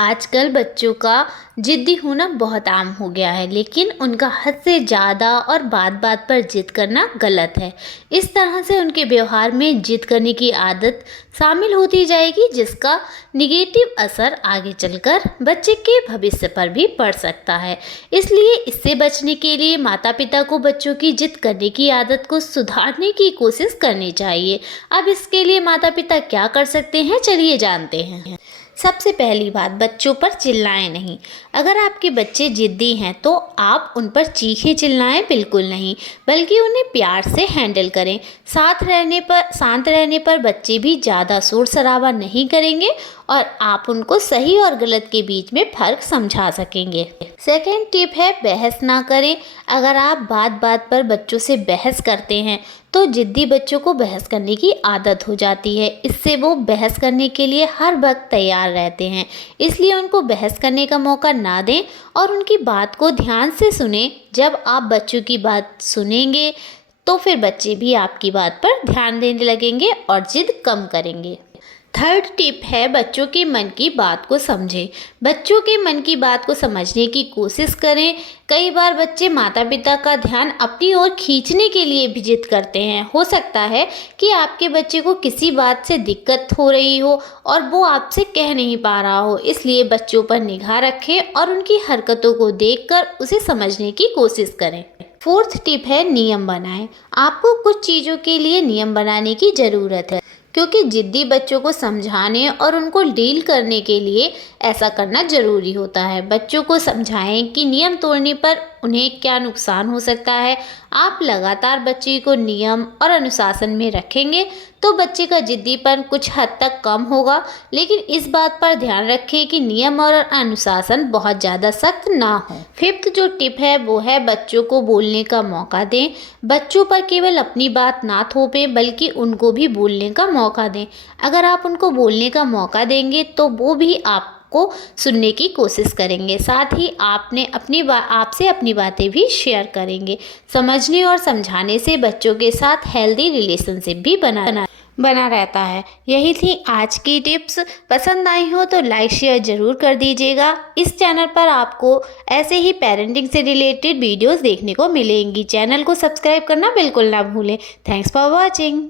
आजकल बच्चों का ज़िद्दी होना बहुत आम हो गया है, लेकिन उनका हद से ज़्यादा और बात बात पर ज़िद करना गलत है। इस तरह से उनके व्यवहार में ज़िद करने की आदत शामिल होती जाएगी, जिसका निगेटिव असर आगे चलकर बच्चे के भविष्य पर भी पड़ सकता है। इसलिए इससे बचने के लिए माता पिता को बच्चों की ज़िद करने की आदत को सुधारने की कोशिश करनी चाहिए। अब इसके लिए माता पिता क्या कर सकते हैं, चलिए जानते हैं। सबसे पहली बात, बच्चों पर चिल्लाएं नहीं। अगर आपके बच्चे ज़िद्दी हैं तो आप उन पर चीखें चिल्लाएं बिल्कुल नहीं, बल्कि उन्हें प्यार से हैंडल करें। शांत रहने पर बच्चे भी ज़्यादा शोर शराबा नहीं करेंगे और आप उनको सही और गलत के बीच में फ़र्क समझा सकेंगे। सेकेंड टिप है, बहस ना करें। अगर आप बात बात पर बच्चों से बहस करते हैं तो ज़िद्दी बच्चों को बहस करने की आदत हो जाती है। इससे वो बहस करने के लिए हर वक्त तैयार रहते हैं। इसलिए उनको बहस करने का मौका ना दें और उनकी बात को ध्यान से सुनें। जब आप बच्चों की बात सुनेंगे तो फिर बच्चे भी आपकी बात पर ध्यान देने लगेंगे और ज़िद कम करेंगे। थर्ड टिप है, बच्चों के मन की बात को समझें। बच्चों के मन की बात को समझने की कोशिश करें। कई बार बच्चे माता पिता का ध्यान अपनी ओर खींचने के लिए भी जिद करते हैं। हो सकता है कि आपके बच्चे को किसी बात से दिक्कत हो रही हो और वो आपसे कह नहीं पा रहा हो। इसलिए बच्चों पर निगाह रखें और उनकी हरकतों को देखकर उसे समझने की कोशिश करें। फोर्थ टिप है, नियम बनाएं। आपको कुछ चीज़ों के लिए नियम बनाने की ज़रूरत है, क्योंकि ज़िद्दी बच्चों को समझाने और उनको डील करने के लिए ऐसा करना ज़रूरी होता है। बच्चों को समझाएं कि नियम तोड़ने पर उन्हें क्या नुकसान हो सकता है। आप लगातार बच्चे को नियम और अनुशासन में रखेंगे तो बच्चे का ज़िद्दीपन कुछ हद तक कम होगा, लेकिन इस बात पर ध्यान रखें कि नियम और अनुशासन बहुत ज़्यादा सख्त ना हो। फिफ्थ जो टिप है वो है, बच्चों को बोलने का मौका दें। बच्चों पर केवल अपनी बात ना थोपें, बल्कि उनको भी बोलने का मौका दें। अगर आप उनको बोलने का मौका देंगे तो वो भी आपको सुनने की कोशिश करेंगे। साथ ही आपसे अपनी बातें भी शेयर करेंगे। समझने और समझाने से बच्चों के साथ हेल्दी रिलेशनशिप भी बना रहता है। यही थी आज की टिप्स। पसंद आई हो तो लाइक शेयर ज़रूर कर दीजिएगा। इस चैनल पर आपको ऐसे ही पेरेंटिंग से रिलेटेड वीडियोस देखने को मिलेंगी। चैनल को सब्सक्राइब करना बिल्कुल ना भूलें। Thanks for watching.